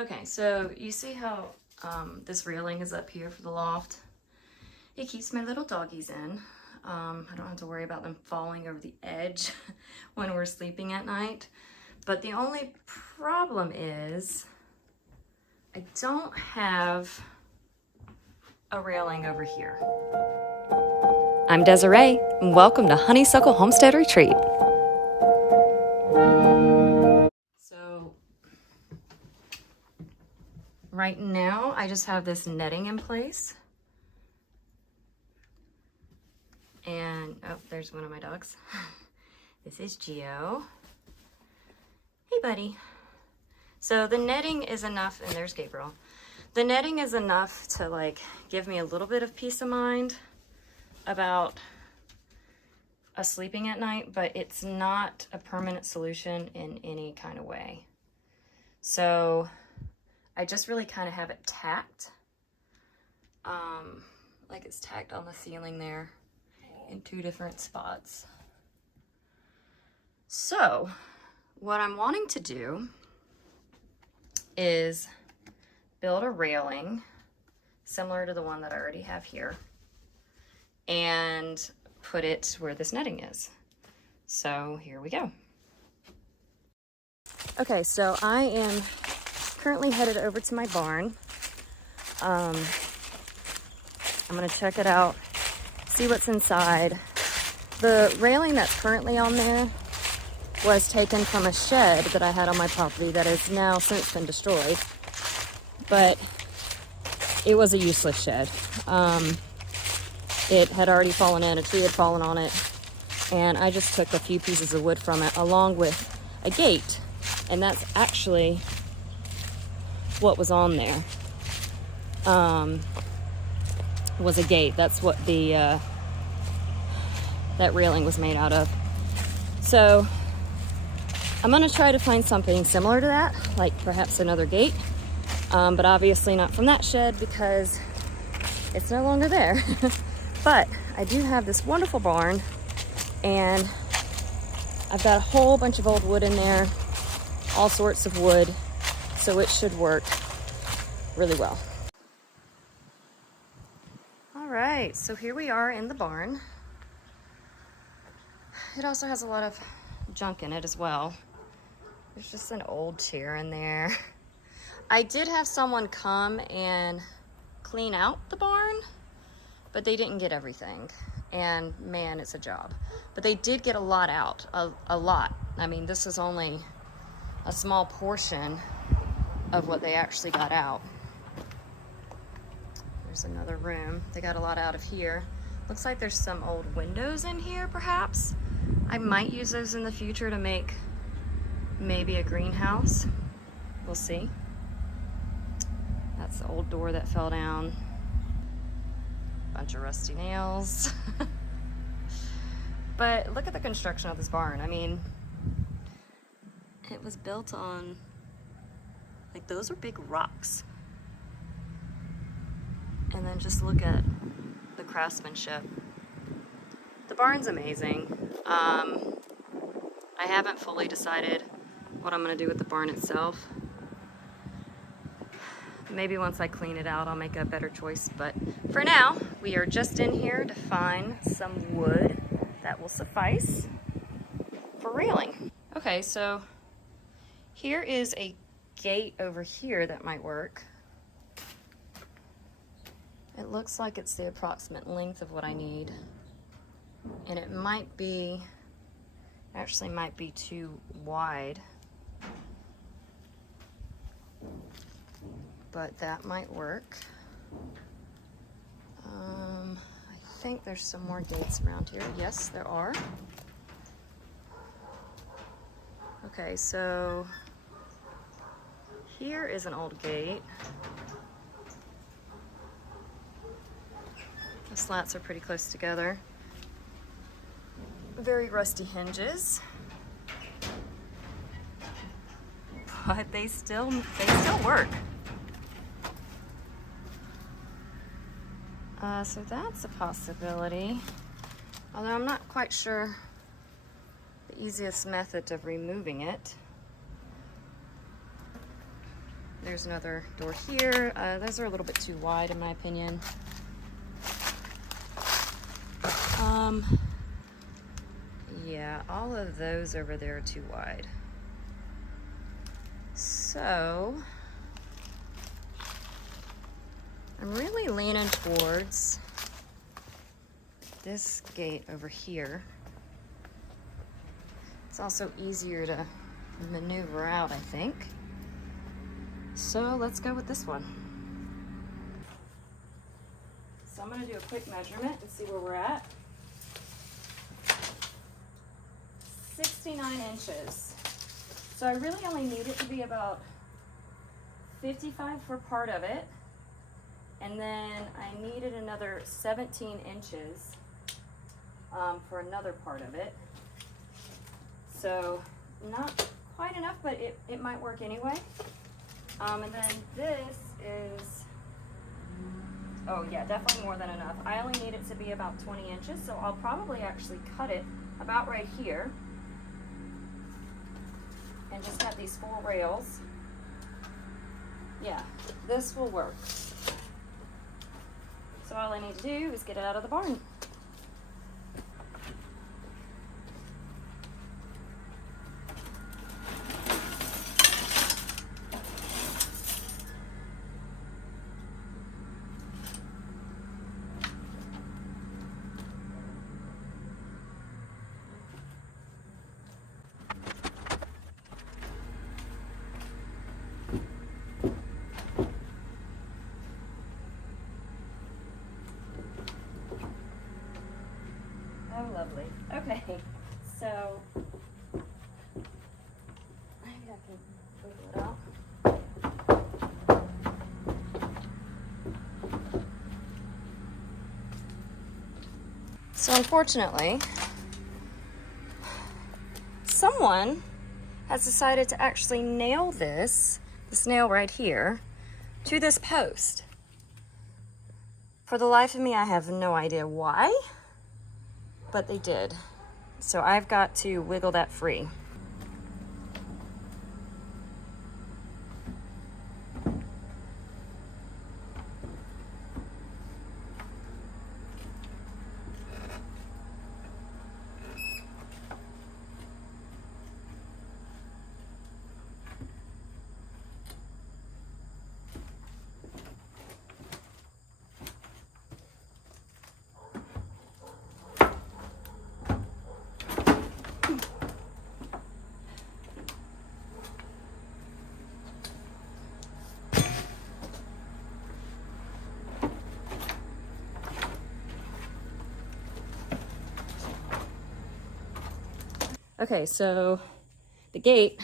Okay, so you see how this railing is up here for the loft? It keeps my little doggies in. I don't have to worry about them falling over the edge when we're sleeping at night. But the only problem is I don't have a railing over here. I'm Desiree, and welcome to Honeysuckle Homestead Retreat. So right now I just have this netting in place. And, oh, there's one of my dogs. This is Geo. Hey, buddy. So the netting is enough, and there's Gabriel. The netting is enough to, like, give me a little bit of peace of mind about sleeping at night, but it's not a permanent solution in any kind of way. So I just really kind of have it tacked. Like it's tacked on the ceiling there in 2 different spots. So what I'm wanting to do is build a railing similar to the one that I already have here and put it where this netting is. So here we go. Okay, so I am currently headed over to my barn. I'm gonna check it out, see what's inside. The railing that's currently on there was taken from a shed that I had on my property that has now since been destroyed, but it was a useless shed. It had already fallen in, a tree had fallen on it, and I just took a few pieces of wood from it along with a gate, and that's actually what was on there. Was a gate. That's what the that railing was made out of. So I'm gonna try to find something similar to that, like perhaps another gate, but obviously not from that shed because it's no longer there. But I do have this wonderful barn, and I've got a whole bunch of old wood in there, all sorts of wood, so it should work really well. All right, so here we are in the barn. It also has a lot of junk in it as well. There's just an old chair in there. I did have someone come and clean out the barn, but they didn't get everything. And man, it's a job. But they did get a lot out, a lot. I mean, this is only a small portion of what they actually got out. There's another room. They got a lot out of here. Looks like there's some old windows in here, perhaps. I might use those in the future to make maybe a greenhouse. We'll see. That's the old door that fell down. Bunch of rusty nails. But look at the construction of this barn. I mean, it was built on, like, those are big rocks. And then just look at the craftsmanship. The barn's amazing. I haven't fully decided what I'm gonna do with the barn itself. Maybe once I clean it out, I'll make a better choice. But for now, we are just in here to find some wood that will suffice for railing. Okay, so here is a gate over here that might work. It looks like it's the approximate length of what I need. And it might be, actually might be too wide. But that might work. I think there's some more gates around here. Yes, there are. Okay, so here is an old gate. The slats are pretty close together. Very rusty hinges. But they still work. So that's a possibility. Although I'm not quite sure the easiest method of removing it. There's another door here. Those are a little bit too wide in my opinion. Yeah, all of those over there are too wide. So I'm really leaning towards this gate over here. It's also easier to maneuver out, I think. So let's go with this one. So I'm gonna do a quick measurement and see where we're at. 69 inches. So I really only need it to be about 55 for part of it. And then I needed another 17 inches for another part of it. So not quite enough, but it might work anyway. And then this is, oh yeah, definitely more than enough. I only need it to be about 20 inches, so I'll probably actually cut it about right here and just have these 4 rails. Yeah, this will work. So all I need to do is get it out of the barn. Oh, lovely. Okay, so maybe I can wiggle it out. So unfortunately, someone has decided to actually nail this nail right here, to this post. For the life of me, I have no idea why, but they did. So I've got to wiggle that free. Okay, so the gate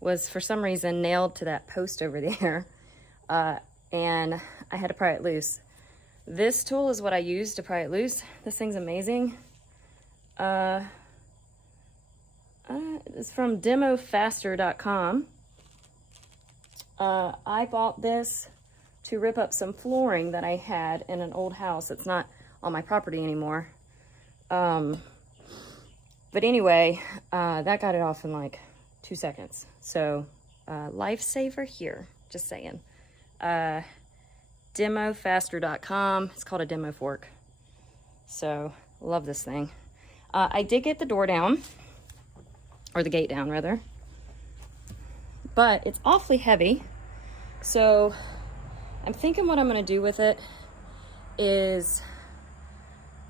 was for some reason nailed to that post over there, and I had to pry it loose. This tool is what I use to pry it loose. This thing's amazing. It's from demofaster.com. I bought this to rip up some flooring that I had in an old house. It's not on my property anymore. But anyway, that got it off in like 2 seconds. So, lifesaver here, just saying. Demofaster.com. It's called a demo fork. So, love this thing. I did get the door down, or the gate down rather, but it's awfully heavy. So, I'm thinking what I'm gonna do with it is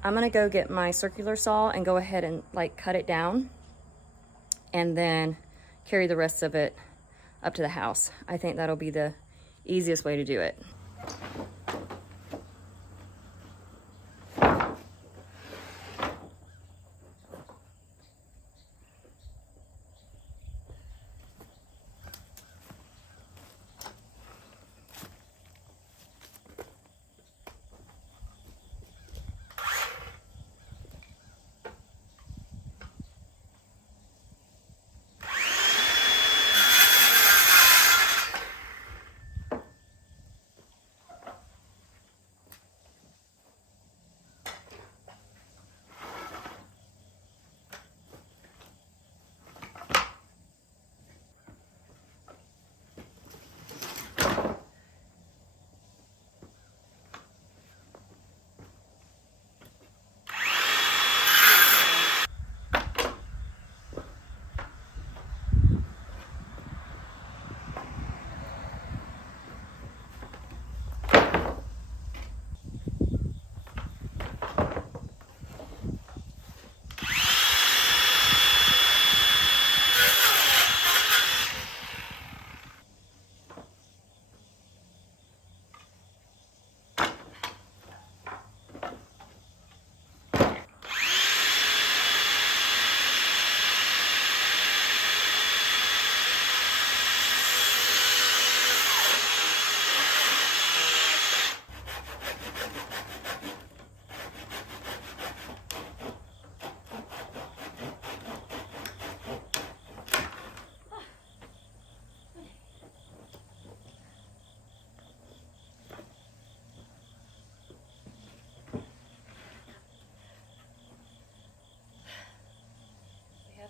I'm gonna go get my circular saw and go ahead and like cut it down and then carry the rest of it up to the house. I think that'll be the easiest way to do it.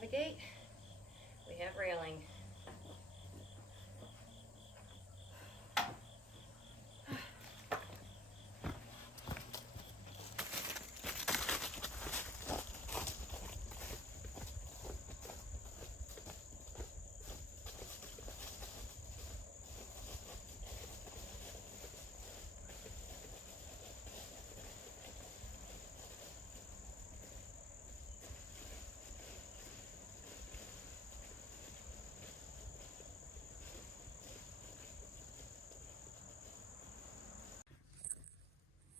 the gate, we have railing.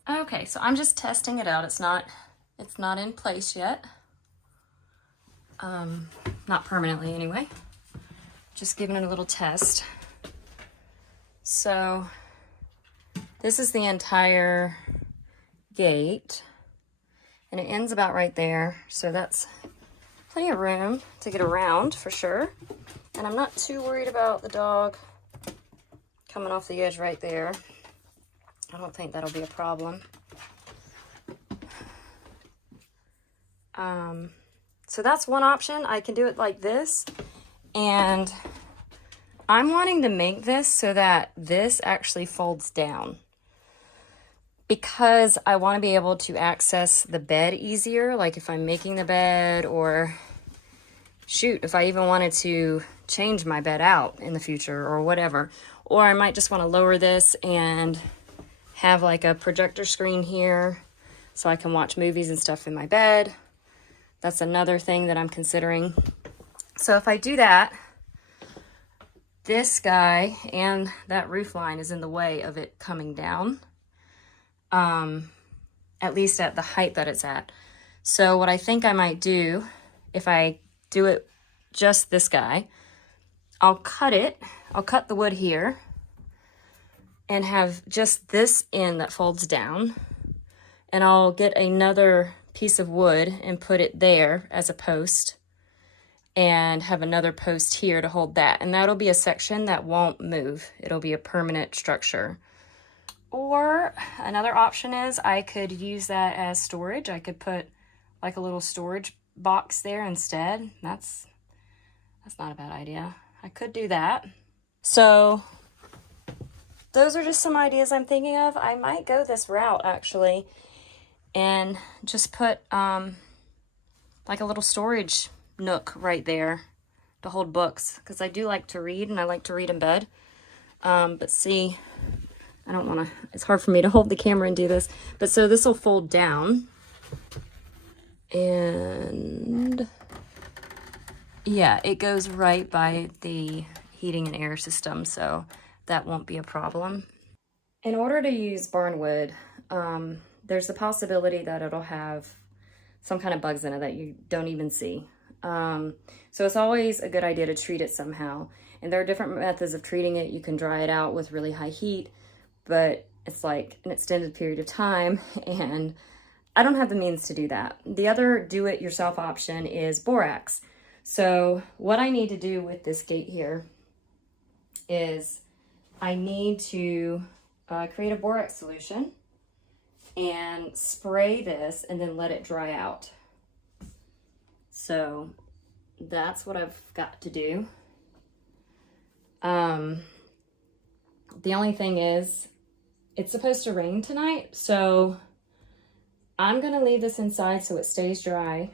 Okay, so I'm just testing it out. It's not in place yet. Not permanently anyway. Just giving it a little test. So this is the entire gate and it ends about right there. So that's plenty of room to get around for sure. And I'm not too worried about the dog coming off the edge right there. I don't think that'll be a problem. So that's one option. I can do it like this. And I'm wanting to make this so that this actually folds down, because I want to be able to access the bed easier. Like if I'm making the bed, or shoot, if I even wanted to change my bed out in the future or whatever. Or I might just want to lower this and have like a projector screen here so I can watch movies and stuff in my bed. That's another thing that I'm considering. So if I do that, this guy and that roof line is in the way of it coming down, at least at the height that it's at. So what I think I might do, if I do it just this guy, I'll cut the wood here and have just this end that folds down, and I'll get another piece of wood and put it there as a post, and have another post here to hold that. And that'll be a section that won't move. It'll be a permanent structure. Or another option is I could use that as storage. I could put like a little storage box there instead. That's not a bad idea. I could do that. So those are just some ideas I'm thinking of. I might go this route actually and just put like a little storage nook right there to hold books, because I do like to read and I like to read in bed. But see, I don't want to, it's hard for me to hold the camera and do this, but so this will fold down, and yeah, it goes right by the heating and air system, so that won't be a problem. In order to use barnwood, there's the possibility that it'll have some kind of bugs in it that you don't even see. So it's always a good idea to treat it somehow. And there are different methods of treating it. You can dry it out with really high heat, but it's like an extended period of time, and I don't have the means to do that. The other do-it-yourself option is borax. So what I need to do with this gate here is I need to create a borax solution and spray this and then let it dry out. So that's what I've got to do. The only thing is, it's supposed to rain tonight, so I'm gonna leave this inside so it stays dry,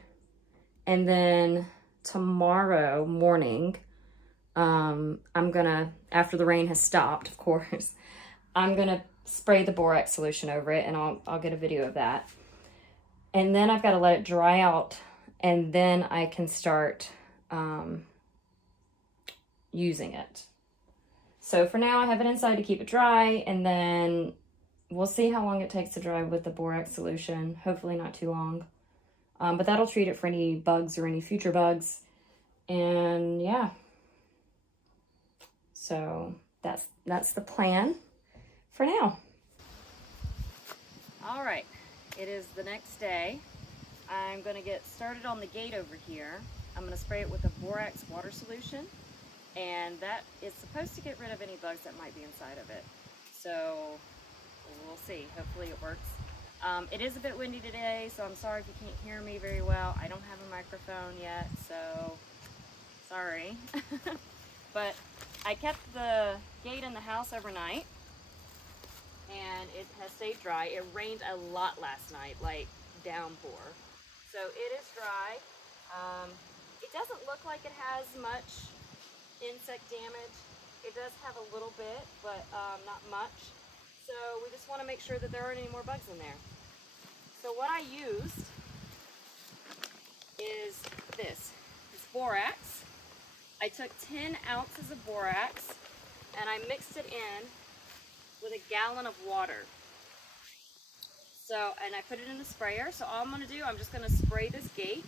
and then tomorrow morning, I'm gonna, after the rain has stopped, of course, I'm gonna spray the borax solution over it, and I'll get a video of that. And then I've got to let it dry out, and then I can start using it. So for now, I have it inside to keep it dry, and then we'll see how long it takes to dry with the borax solution. Hopefully not too long. But that'll treat it for any bugs or any future bugs. And yeah. So that's the plan for now. All right, it is the next day. I'm gonna get started on the gate over here. I'm gonna spray it with a borax water solution, and that is supposed to get rid of any bugs that might be inside of it. So we'll see, hopefully it works. It is a bit windy today, so I'm sorry if you can't hear me very well. I don't have a microphone yet, so sorry. But I kept the gate in the house overnight, and it has stayed dry. It rained a lot last night, like downpour. So it is dry. It doesn't look like it has much insect damage. It does have a little bit, but not much. So we just want to make sure that there aren't any more bugs in there. So what I used is this. It's borax. I took 10 ounces of borax and I mixed it in with a gallon of water. So, and I put it in a sprayer. So all I'm going to do, I'm just going to spray this gate,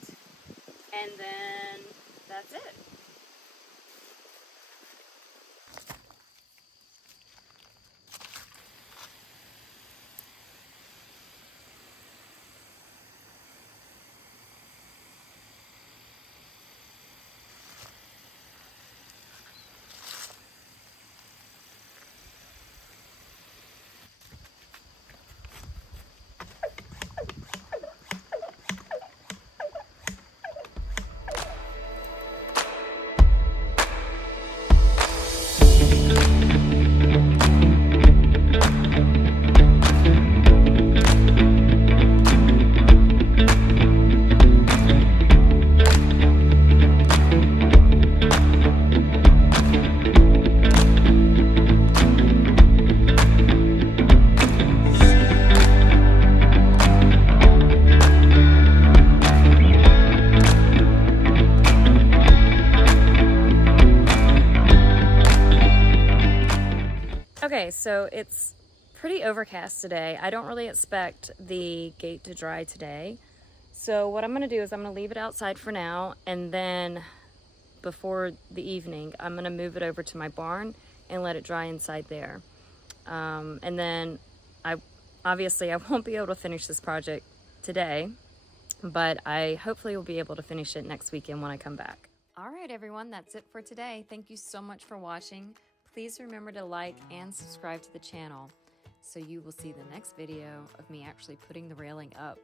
and then that's it. Okay, so it's pretty overcast today. I don't really expect the gate to dry today. So what I'm going to do is I'm going to leave it outside for now, and then before the evening, I'm going to move it over to my barn and let it dry inside there. And then obviously I won't be able to finish this project today, but I hopefully will be able to finish it next weekend when I come back. All right, everyone, that's it for today. Thank you so much for watching. Please remember to like and subscribe to the channel so you will see the next video of me actually putting the railing up.